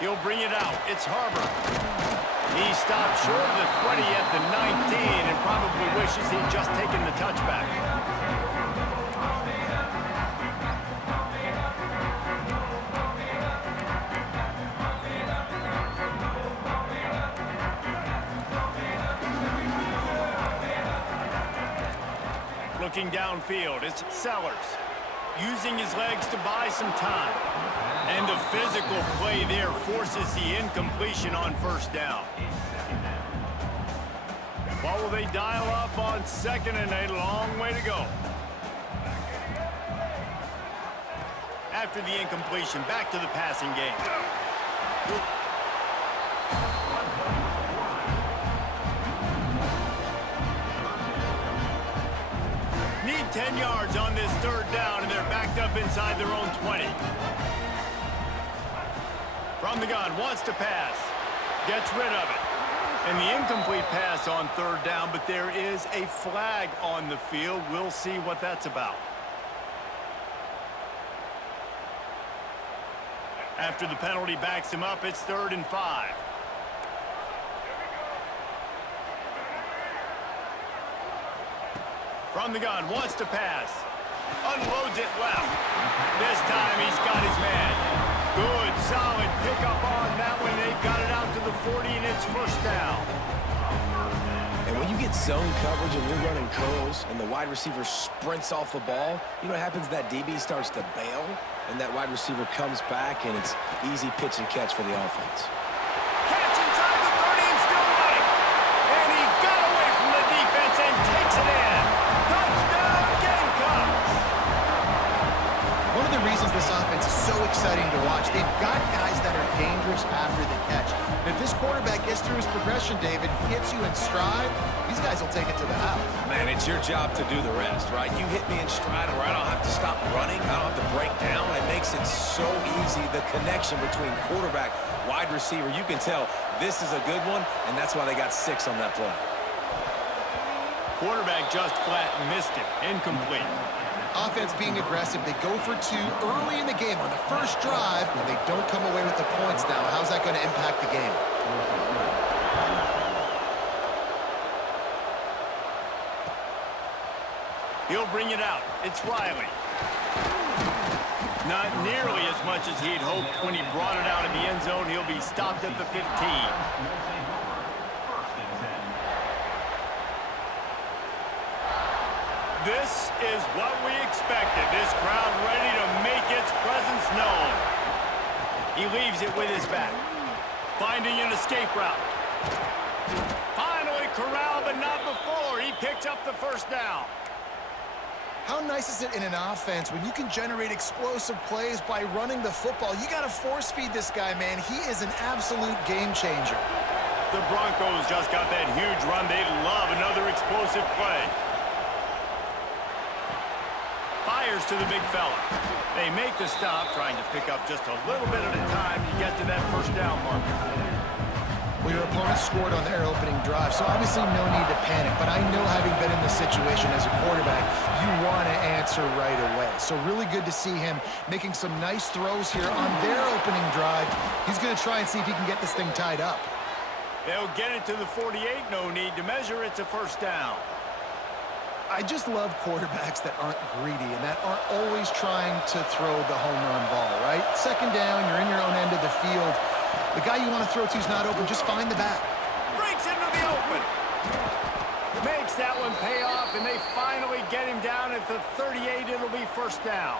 He'll bring it out. It's Harbor. He stopped short of the 20 at the 19 and probably wishes he'd just taken the touchback. Looking downfield, it's Sellers. Using his legs to buy some time. And the physical play there forces the incompletion on first down. What will they dial up on second and a long way to go? After the incompletion, back to the passing game. Need 10 yards on this third down, and they're backed up inside their own 20. From the gun, wants to pass. Gets rid of it. And the incomplete pass on third down, but there is a flag on the field. We'll see what that's about. After the penalty backs him up, it's 3rd and 5. From the gun, wants to pass. Unloads it left. This time he's got his man. Good, solid pickup on that one. They've got it out to the 40, and it's first down. And when you get zone coverage and you're running curls and the wide receiver sprints off the ball, you know what happens? That DB starts to bail, and that wide receiver comes back, and it's easy pitch and catch for the offense. Catch inside the 30 and still running. And he got away from the defense and takes it in. Touchdown, Gamecocks. One of the reasons this offense is so exciting to watch, they've got guys that are dangerous after the catch. And if this quarterback gets through his progression, David, hits you in stride, these guys will take it to the house. Man, it's your job to do the rest, right? You hit me in stride where I don't have to stop running. I don't have to break down. It makes it so easy. The connection between quarterback, wide receiver, you can tell this is a good one, and that's why they got 6 on that play. Quarterback just flat missed it. Incomplete. Offense being aggressive. They go for 2 early in the game on the first drive, and they don't come away with the points now. How's that going to impact the game? He'll bring it out. It's Riley. Not nearly as much as he'd hoped when he brought it out of the end zone. He'll be stopped at the 15. This is what we expected. This crowd ready to make its presence known. He leaves it with his back. Finding an escape route. Finally corralled, but not before. He picks up the first down. How nice is it in an offense when you can generate explosive plays by running the football? You got to force feed this guy, man. He is an absolute game changer. The Broncos just got that huge run. They love another explosive play. Fires to the big fella. They make the stop, trying to pick up just a little bit at a time to get to that first down marker. Well, your opponent scored on their opening drive, so obviously no need to panic. But I know, having been in this situation as a quarterback, you want to answer right away. So really good to see him making some nice throws here on their opening drive. He's going to try and see if he can get this thing tied up. They'll get it to the 48. No need to measure. It's a first down. I just love quarterbacks that aren't greedy and that aren't always trying to throw the home run ball, right? Second down, you're in your own end of the field. The guy you want to throw to is not open. Just find the back. Breaks into the open. Makes that one pay off, and they finally get him down at the 38. It'll be first down.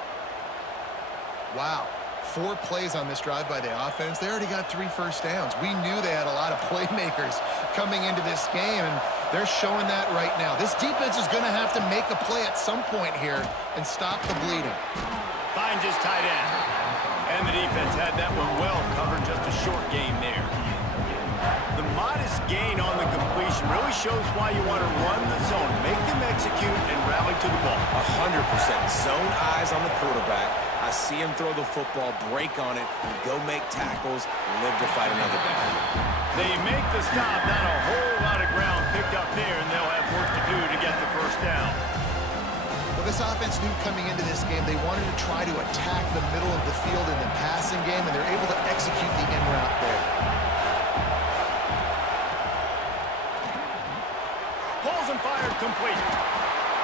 Wow. 4 plays on this drive by the offense. They already got 3 first downs. We knew they had a lot of playmakers coming into this game, and they're showing that right now. This defense is going to have to make a play at some point here and stop the bleeding. Finds his tight end. And the defense had that one well covered. Just a short game there. The modest gain on the completion really shows why you want to run the zone. Make them execute and rally to the ball. 100%. Zone eyes on the quarterback. I see him throw the football, break on it, and go make tackles, live to fight another down. They make the stop. Not a whole lot of ground picked up there, and they'll have work to do to get the first down. Well, this offense knew coming into this game they wanted to try to attack the middle of the the field in the passing game, and they're able to execute the in route there. Pulls and fired complete.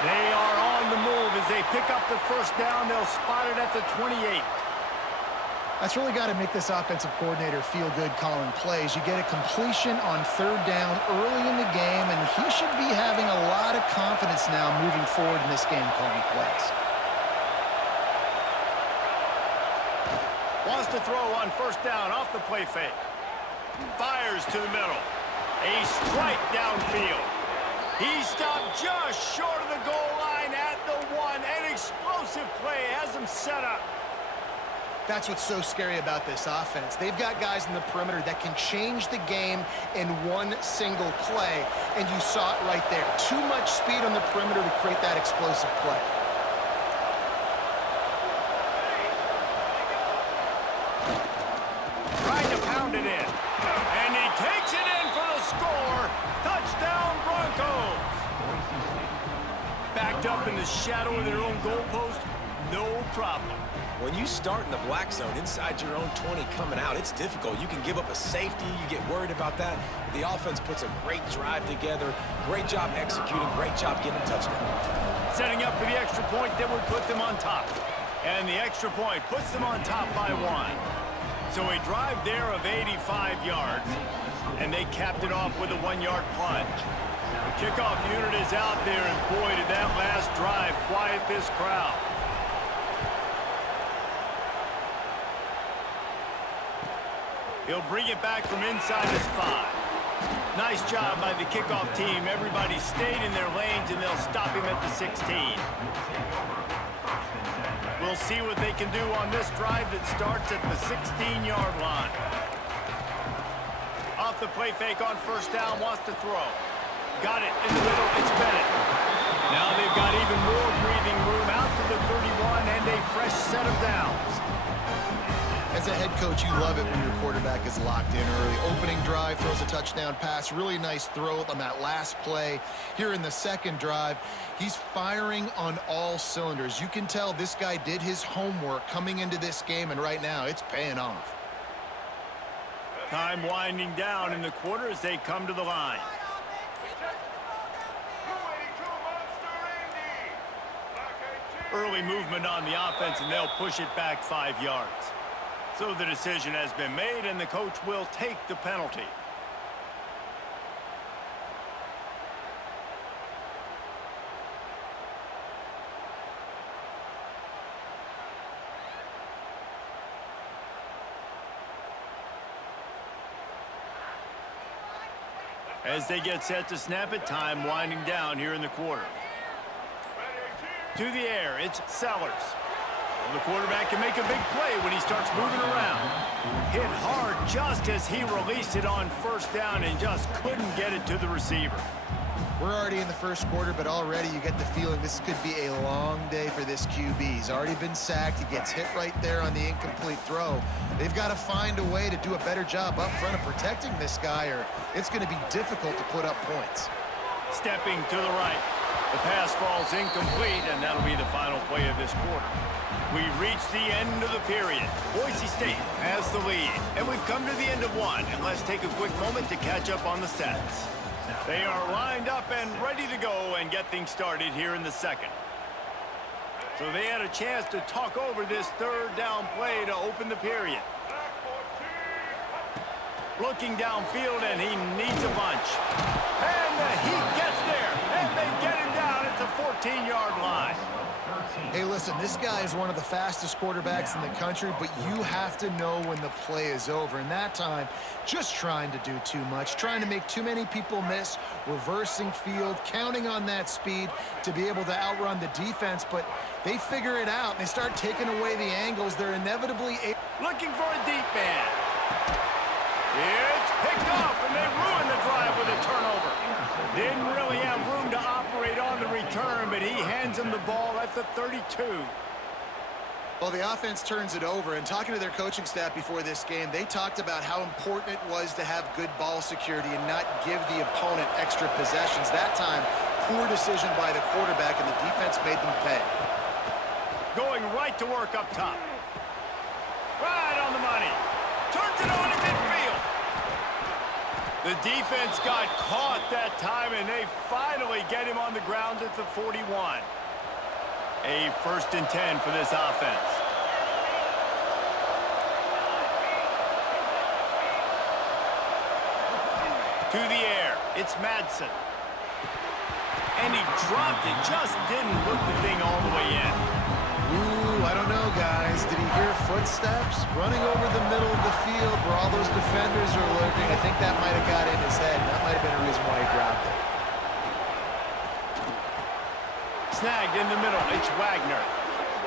They are on the move as they pick up the first down. They'll spot it at the 28. That's really got to make this offensive coordinator feel good calling plays. You get a completion on third down early in the game, and he should be having a lot of confidence now moving forward in this game calling plays. Wants to throw on first down off the play fake. Fires to the middle. A strike downfield. He stopped just short of the goal line at the 1. An explosive play has him set up. That's what's so scary about this offense. They've got guys in the perimeter that can change the game in one single play, and you saw it right there. Too much speed on the perimeter to create that explosive play. Trying to pound it in. And he takes it in for the score. Touchdown, Broncos. Backed up in the shadow of their own goalpost, no problem. When you start in the black zone inside your own 20 coming out, it's difficult. You can give up a safety. You get worried about that. The offense puts a great drive together. Great job executing. Great job getting a touchdown. Setting up for the extra point that would put them on top. And the extra point puts them on top by 1. So a drive there of 85 yards. And they capped it off with a 1-yard plunge. The kickoff unit is out there, and boy, did that last drive quiet this crowd. He'll bring it back from inside his 5. Nice job by the kickoff team. Everybody stayed in their lanes, and they'll stop him at the 16. We'll see what they can do on this drive that starts at the 16-yard line. Off the play fake on first down, wants to throw. Got it in the middle, it's Bennett. Now they've got even more breathing room out to the 31 and a fresh set of downs. As a head coach, you love it when your quarterback is locked in early. Opening drive, throws a touchdown pass. Really nice throw on that last play. Here in the second drive, he's firing on all cylinders. You can tell this guy did his homework coming into this game, and right now it's paying off. Time winding down in the quarter as they come to the line. Early movement on the offense, and they'll push it back 5 yards. So the decision has been made, and the coach will take the penalty. As they get set to snap it, time winding down here in the quarter. To the air, it's Sellers. The quarterback can make a big play when he starts moving around. Hit hard just as he released it on first down and just couldn't get it to the receiver. We're already in the first quarter, but already you get the feeling this could be a long day for this QB. He's already been sacked. He gets hit right there on the incomplete throw. They've got to find a way to do a better job up front of protecting this guy, or it's going to be difficult to put up points. Stepping to the right. The pass falls incomplete, and that'll be the final play of this quarter. We've reached the end of the period. Boise State has the lead, and we've come to the end of one. And let's take a quick moment to catch up on the stats. They are lined up and ready to go and get things started here in the second. So they had a chance to talk over this third down play to open the period. Looking downfield, and he needs a bunch. And he gets there, and they get him down at the 14-yard line. Hey, listen, this guy is one of the fastest quarterbacks in the country, but you have to know when the play is over. And that time, just trying to do too much, trying to make too many people miss, reversing field, counting on that speed to be able to outrun the defense. But they figure it out, and they start taking away the angles. They're inevitably looking for a deep man. It's picked off, and they ruin the drive with a turnover. Didn't really have room to operate on the return, but he hands him the ball at the 32. Well, the offense turns it over, and talking to their coaching staff before this game, they talked about how important it was to have good ball security and not give the opponent extra possessions. That time, poor decision by the quarterback, and the defense made them pay. Going right to work up top. Right on the money. Turns it on in midfield. The defense got caught that time, and they finally get him on the ground at the 41. A 1st and 10 for this offense. To the air. It's Madsen. And he dropped it. Just didn't look the thing all the way in. Ooh, I don't know, guys. Did he hear footsteps? Running over the middle of the field where all those defenders are lurking. I think that might have got in his head. That might have been a reason why he dropped it. Snagged in the middle. It's Wagner.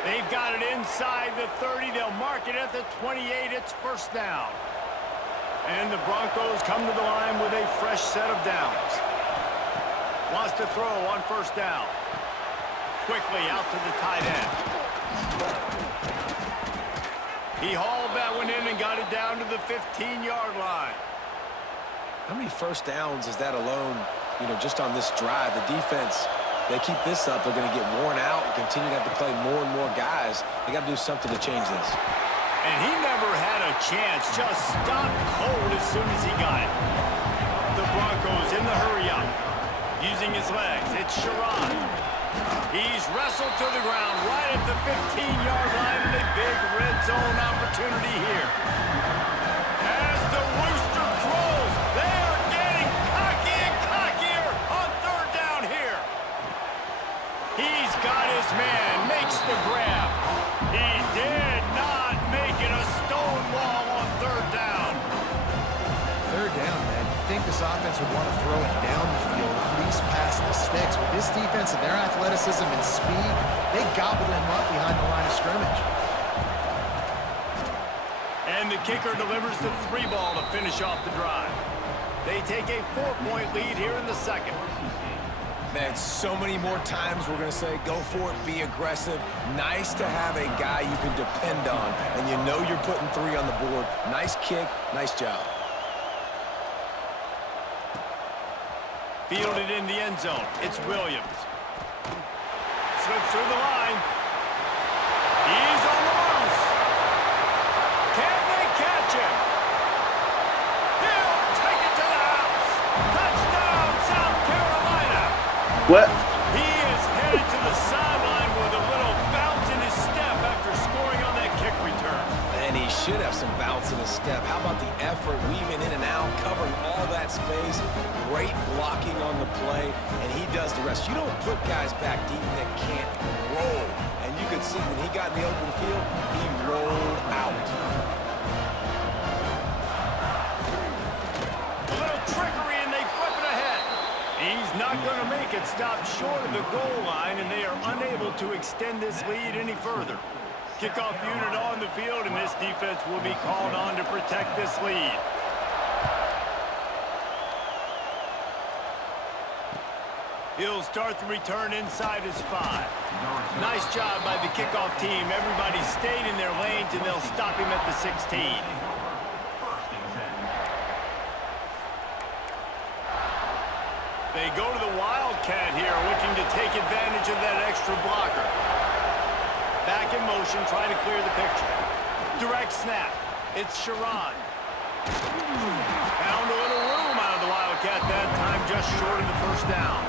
They've got it inside the 30. They'll mark it at the 28. It's 1st down. And the Broncos come to the line with a fresh set of downs. Wants to throw on 1st down. Quickly out to the tight end. He hauled that one in and got it down to the 15-yard line. How many 1st downs is that alone, just on this drive? The defense, they keep this up, they're going to get worn out and continue to have to play more and more guys. They got to do something to change this. And he never had a chance. Just stopped cold as soon as he got it. The Broncos in the hurry-up. Using his legs, it's Sherrod. He's wrestled to the ground right at the 15-yard line, and a big red zone opportunity here. As the rooster crows, they are getting cocky and cockier on 3rd down here. He's got his man, makes the grab. He did not make it a stone wall on 3rd down. 3rd down, man. You think this offense would want to throw it down the field, at least past the sticks. With this defense and their athleticism and speed, they gobbled him up behind the line of scrimmage. And the kicker delivers the 3 ball to finish off the drive. They take a 4-point lead here in the 2nd. Man, so many more times we're going to say, go for it, be aggressive. Nice to have a guy you can depend on, and you're putting 3 on the board. Nice kick, nice job. Fielded in the end zone. It's Williams. Slips through the line. He's on the loose. Can they catch him? He'll take it to the house. Touchdown, South Carolina. What? He is headed to the sideline with a little bounce in his step after scoring on that kick return. And he should have some bounce in his step. How about the effort, weaving in and out, covering all that space. Great blocking on the play, and he does the rest. You don't put guys back deep that can't roll. And you could see when he got in the open field, he rolled out. A little trickery, and they flip it ahead. He's not going to make it. Stop short of the goal line, and they are unable to extend this lead any further. Kickoff unit on the field, and this defense will be called on to protect this lead. He'll start the return inside his 5. Nice job by the kickoff team. Everybody stayed in their lanes, and they'll stop him at the 16. They go to the Wildcat here, looking to take advantage of that extra blocker. Back in motion, trying to clear the picture. Direct snap. It's Sherrod. Found a little room out of the Wildcat that time, just short of the 1st down.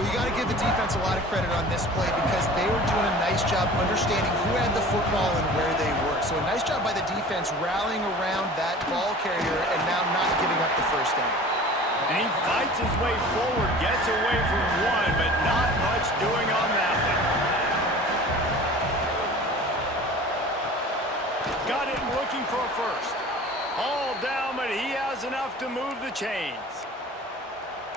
Well, you got to give the defense a lot of credit on this play because they were doing a nice job understanding who had the football and where they were. So a nice job by the defense rallying around that ball carrier and now not giving up the 1st down. And he fights his way forward, gets away from one, but not much doing on that one. Got it looking for a 1st. All down, but he has enough to move the chains.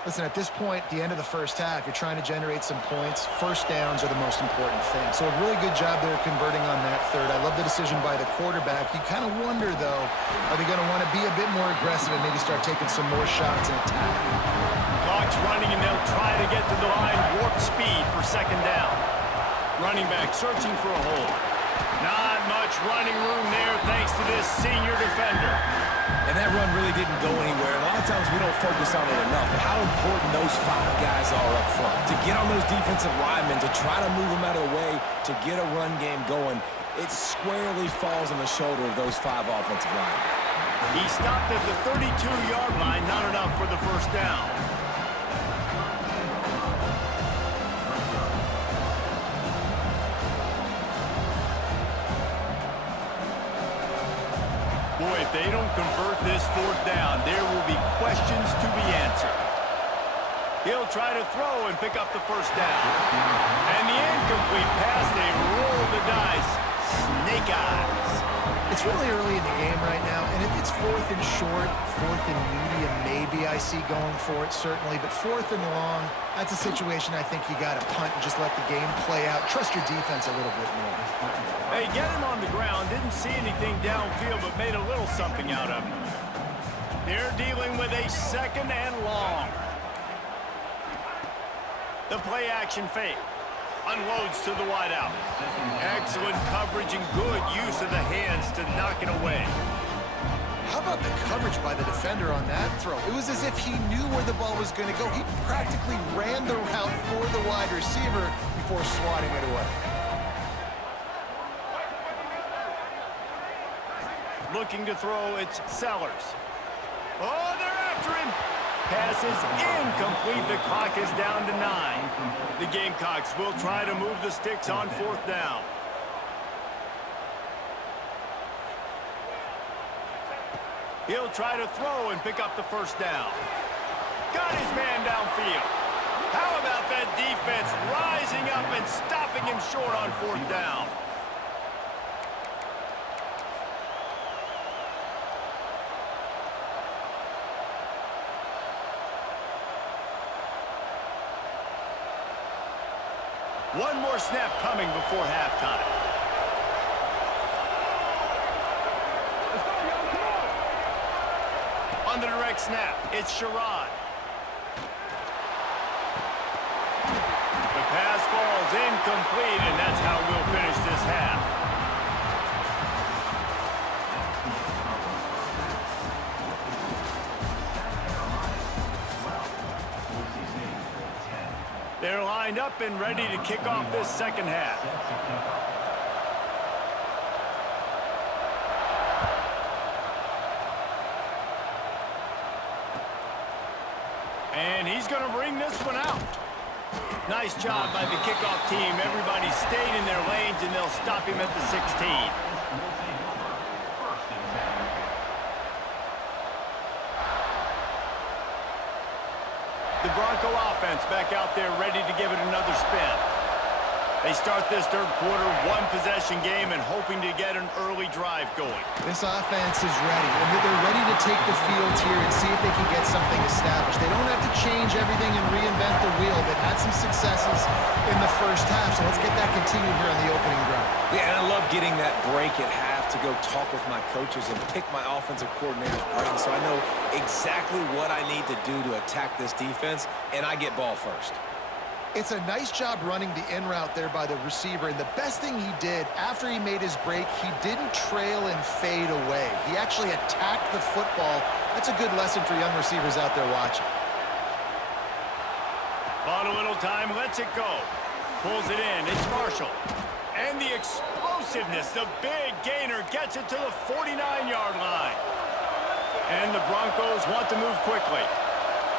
Listen, at this point, the end of the 1st half, you're trying to generate some points. 1st downs are the most important thing. So a really good job there converting on that 3rd. I love the decision by the quarterback. You kind of wonder, though, are they going to want to be a bit more aggressive and maybe start taking some more shots and attack? Clock's running, and they'll try to get to the line. Warp speed for 2nd down. Running back searching for a hole. Not much running room there thanks to this senior defender. And that run really didn't go anywhere. A lot of times we don't focus on it enough, but how important those 5 guys are up front. To get on those defensive linemen, to try to move them out of the way, to get a run game going, it squarely falls on the shoulder of those 5 offensive linemen. He stopped at the 32-yard line, not enough for the first down. Boy, if they don't convert this 4th down, there will be questions to be answered. He'll try to throw and pick up the first down. And the incomplete pass, they roll the dice. Snake eyes. It's really early in the game right now, and if it's 4th and short, 4th and medium, maybe I see going for it, certainly. But 4th and long, that's a situation I think you got to punt and just let the game play out. Trust your defense a little bit more. Hey, get him on the ground. Didn't see anything downfield, but made a little something out of it. They're dealing with a 2nd and long. The play action fake. Unloads to the wideout. Excellent coverage and good use of the hands to knock it away. How about the coverage by the defender on that throw? It was as if he knew where the ball was going to go. He practically ran the route for the wide receiver before swatting it away. Looking to throw, it's Sellers. Oh, they're after him. Pass is incomplete. The clock is down to 9. The Gamecocks will try to move the sticks on 4th down. He'll try to throw and pick up the first down. Got his man downfield. How about that defense rising up and stopping him short on 4th down? One more snap coming before halftime. On the direct snap, it's Sherrod. The pass falls incomplete, and that's how we'll finish this half. They're lined up and ready to kick off this 2nd half. And he's going to bring this one out. Nice job by the kickoff team. Everybody stayed in their lanes, and they'll stop him at the 16. The Bronco offense back out there ready to give it another spin. They start this 3rd quarter, 1-possession game, and hoping to get an early drive going. This offense is ready, and they're ready to take the field here and see if they can get something established. They don't have to change everything and reinvent the wheel. They've had some successes in the first half, so let's get that continued here on the opening drive. Yeah, and I love getting that break at half to go talk with my coaches and pick my offensive coordinator's brain so I know exactly what I need to do to attack this defense, and I get ball first. It's a nice job running the in route there by the receiver, and the best thing he did after he made his break, he didn't trail and fade away. He actually attacked the football. That's a good lesson for young receivers out there watching. Bought a little time, lets it go. Pulls it in, it's Marshall. And the explosiveness, the big gainer gets it to the 49-yard line. And the Broncos want to move quickly.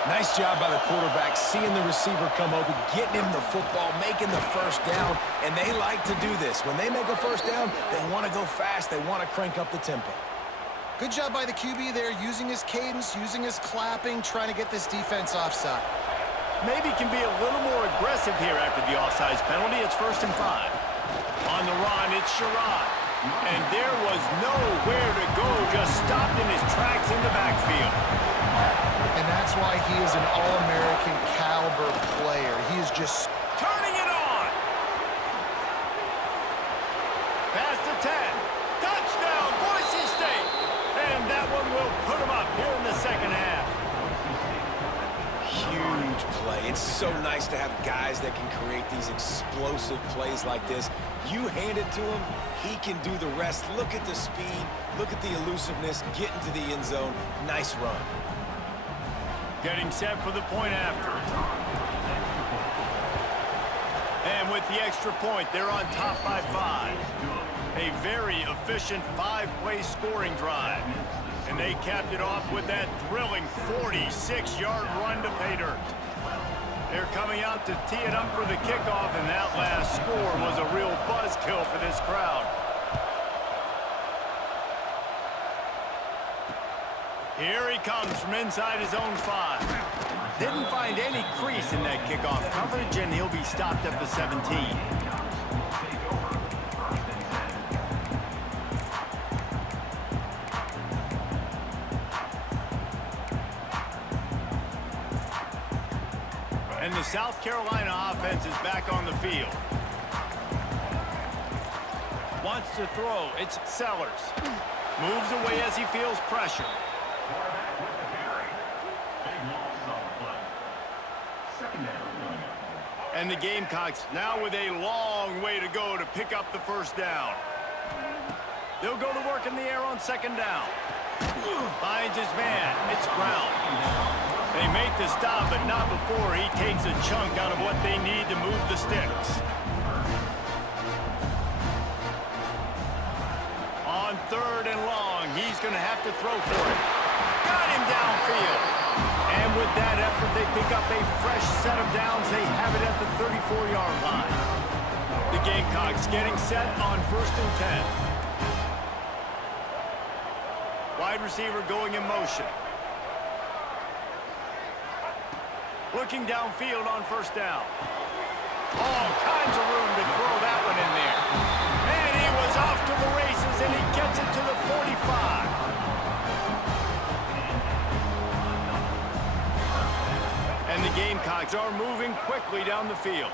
Nice job by the quarterback, seeing the receiver come open, getting him the football, making the first down, and they like to do this. When they make a first down, they want to go fast. They want to crank up the tempo. Good job by the QB there, using his cadence, using his clapping, trying to get this defense offside. Maybe can be a little more aggressive here after the offsides penalty. It's 1st and 5. On the run, it's Sherrod. And there was nowhere to go, just stopped in his tracks in the backfield. And that's why he is an All-American caliber player. He is just turning it on. Pass to 10. Touchdown, Boise State. And that one will put him up here in the 2nd half. huge play. It's so nice to have guys that can create these explosive plays like this. You hand it to him, he can do the rest. Look at the speed, look at the elusiveness, get into the end zone. Nice run. Getting set for the point after. And with the extra point, they're on top by 5. A very efficient 5-play scoring drive. And they capped it off with that thrilling 46-yard run to pay dirt. They're coming out to tee it up for the kickoff, and that last score was a real buzzkill for this crowd. Here he comes from inside his own 5. Didn't find any crease in that kickoff coverage, and he'll be stopped at the 17. And the South Carolina offense is back on the field. Wants to throw. It's Sellers. Moves away as he feels pressure. And the Gamecocks now with a long way to go to pick up the first down. They'll go to work in the air on second down. Finds his man. It's Brown. They make the stop, but not before he takes a chunk out of what they need to move the sticks. On third and long, he's going to have to throw for it. Got him downfield. And with that effort, they pick up a fresh set of downs. They have it at the 34-yard line. The Gamecocks getting set on 1st and 10. Wide receiver going in motion. Looking downfield on first down. All kinds of room to throw that one in there. And he was off to the races, and he gets it to the 45. And the Gamecocks are moving quickly down the field.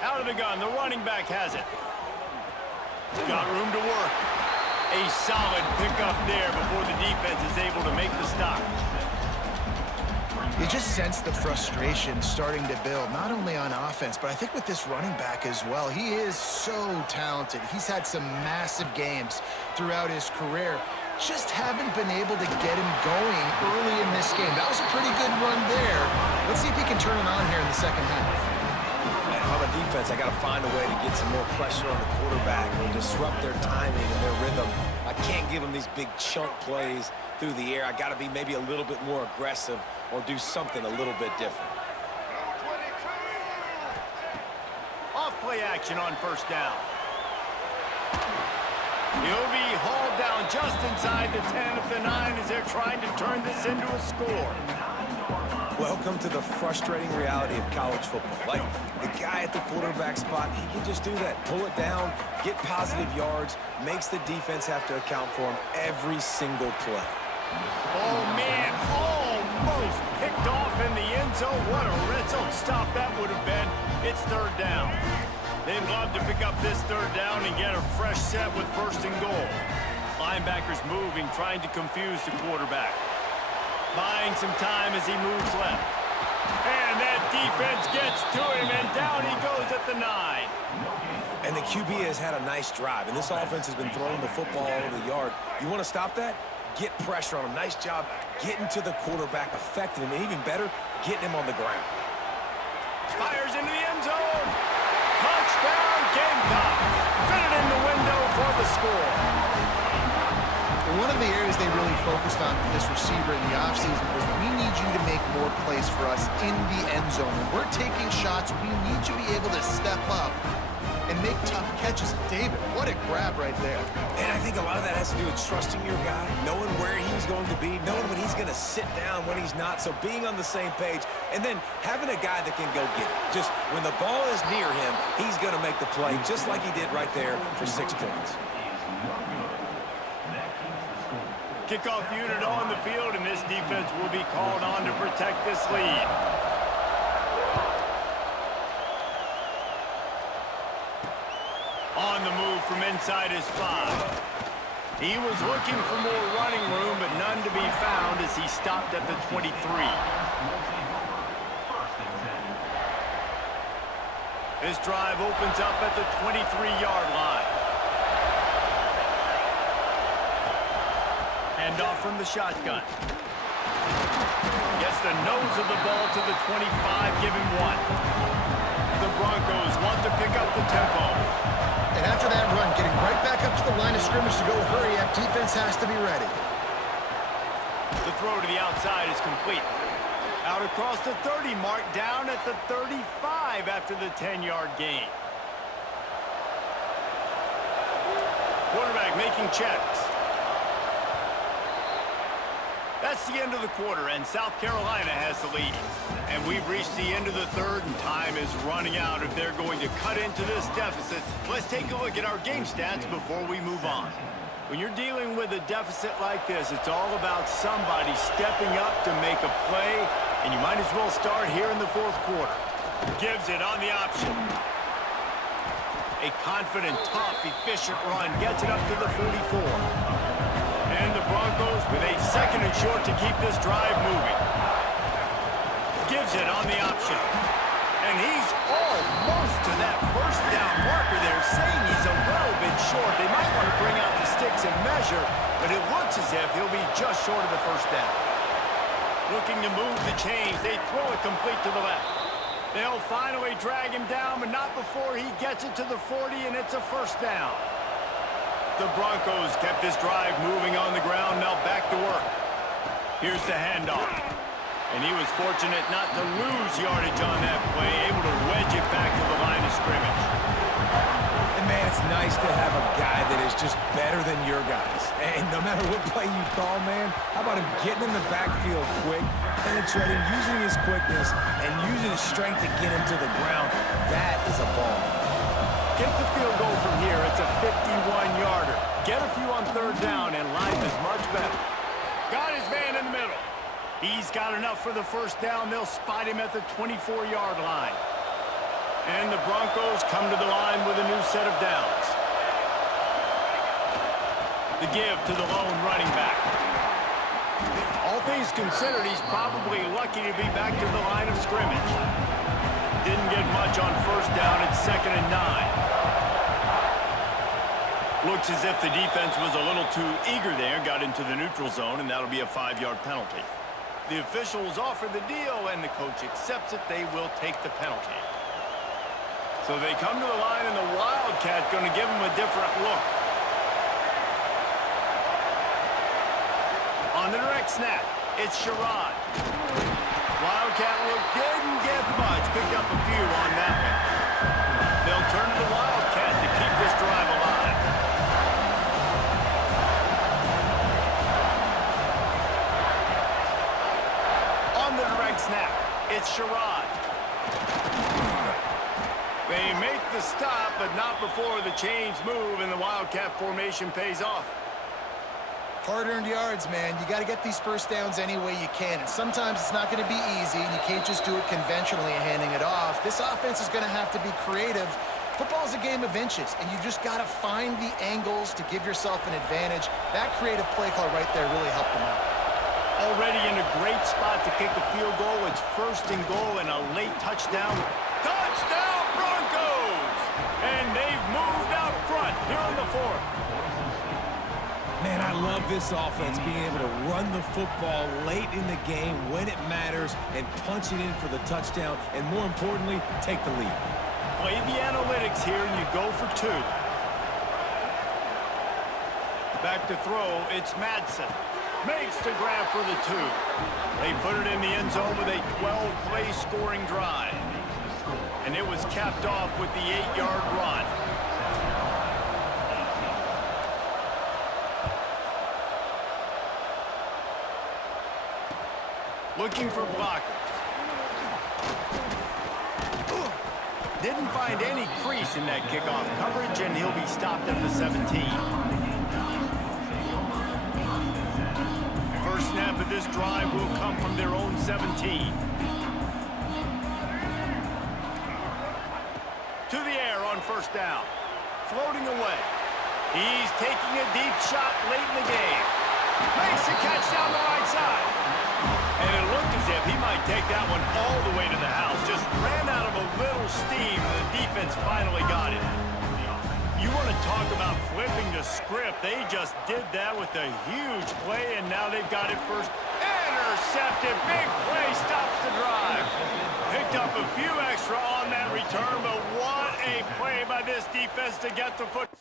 Out of the gun, the running back has it. Got room to work. A solid pickup there before the defense is able to make the stop. You just sense the frustration starting to build, not only on offense, but I think with this running back as well. He is so talented. He's had some massive games throughout his career. Just haven't been able to get him going early in this game. That was a pretty good run there. Let's see if he can turn it on here in the second half. On the defense, I got to find a way to get some more pressure on the quarterback or disrupt their timing and their rhythm. I can't give them these big chunk plays through the air. I got to be maybe a little bit more aggressive or do something a little bit different. Off play action on first down. He'll be hauled down just inside the 10 at the 9 as they're trying to turn this into a score. Welcome to the frustrating reality of college football. Like, the guy at the quarterback spot, he can just do that. Pull it down, get positive yards, makes the defense have to account for him every single play. Oh, man, almost picked off in the end zone. What a red zone stop that would have been. It's third down. They'd love to pick up this third down and get a fresh set with 1st and goal. Linebackers moving, trying to confuse the quarterback. Buying some time as he moves left. And that defense gets to him, and down he goes at the 9. And the QB has had a nice drive, and this offense has been throwing the football all over the yard. You want to stop that? Get pressure on him. Nice job getting to the quarterback, affecting him, and even better, getting him on the ground. Fires into the end zone. Touchdown, Gamecocks. Fit it in the window for the score. One of the areas they really focused on with this receiver in the offseason was we need you to make more plays for us in the end zone. When we're taking shots, we need you to be able to step up and make tough catches. David, what a grab right there. And I think a lot of that has to do with trusting your guy, knowing where he's going to be, knowing when he's going to sit down, when he's not. So being on the same page, and then having a guy that can go get it. Just when the ball is near him, he's going to make the play, just like he did right there for 6 points. Kickoff unit on the field, and this defense will be called on to protect this lead. On the move from inside his 5. He was looking for more running room, but none to be found as he stopped at the 23. This drive opens up at the 23-yard line. Hand off from the shotgun. Gets the nose of the ball to the 25, give him 1. The Broncos want to pick up the tempo. And after that run, getting right back up to the line of scrimmage to go hurry up, defense has to be ready. The throw to the outside is complete. Out across the 30 mark, down at the 35 after the 10-yard gain. Quarterback making checks. That's the end of the quarter, and South Carolina has the lead. And we've reached the end of the third, and time is running out if they're going to cut into this deficit. Let's take a look at our game stats before we move on. When you're dealing with a deficit like this, it's all about somebody stepping up to make a play, and you might as well start here in the fourth quarter. Gives it on the option. A confident, tough, efficient run gets it up to the 44. And the Broncos with a second and short to keep this drive moving. Gives it on the option. And he's almost to that first down marker there, saying he's a little bit short. They might want to bring out the sticks and measure, but it looks as if he'll be just short of the first down. Looking to move the chains. They throw it complete to the left. They'll finally drag him down, but not before he gets it to the 40, and it's a first down. The Broncos kept this drive moving on the ground, now back to work. Here's the handoff. And he was fortunate not to lose yardage on that play, able to wedge it back to the line of scrimmage. And, man, it's nice to have a guy that is just better than your guys. And no matter what play you call, man, how about him getting in the backfield quick, penetrating, using his quickness, and using his strength to get him to the ground? That is a ball. Get the field goal from here. It's a 51-yarder. Get a few on third down, and life is much better. Got his man in the middle. He's got enough for the first down. They'll spot him at the 24-yard line. And the Broncos come to the line with a new set of downs. The give to the lone running back. All things considered, he's probably lucky to be back to the line of scrimmage. Didn't get much on first down. It's 2nd and 9. Looks as if the defense was a little too eager there, got into the neutral zone, and that'll be a 5-yard penalty. The officials offer the deal, and the coach accepts it. They will take the penalty. So they come to the line, and the Wildcat going to give them a different look. On the direct snap, it's Sherrod. Wildcat look didn't get much. Picked up a few on that one. They'll turn to the Wildcat to keep this drive alive. On the direct snap, it's Sherrod. They make the stop, but not before the chains move and the Wildcat formation pays off. Hard-earned yards, man. You got to get these first downs any way you can. And sometimes it's not going to be easy, and you can't just do it conventionally and handing it off. This offense is going to have to be creative. Football is a game of inches, and you just got to find the angles to give yourself an advantage. That creative play call right there really helped them out. Already in a great spot to kick a field goal. It's 1st and goal and a late touchdown. Touchdown, Broncos! And they've moved out front here on the 4th. Man, I love this offense, being able to run the football late in the game when it matters and punch it in for the touchdown, and more importantly, take the lead. Play the analytics here, and you go for 2. Back to throw, it's Madsen. Makes the grab for the 2. They put it in the end zone with a 12-play scoring drive. And it was capped off with the 8-yard run. Looking for blockers. Didn't find any crease in that kickoff coverage, and he'll be stopped at the 17. First snap of this drive will come from their own 17. To the air on first down. Floating away. He's taking a deep shot late in the game. Makes the catch down the right side. And it looked as if he might take that one all the way to the house. Just ran out of a little steam, and the defense finally got it. You want to talk about flipping the script. They just did that with a huge play, and now they've got it first. Intercepted. Big play stops the drive. Picked up a few extra on that return, but what a play by this defense to get the foot.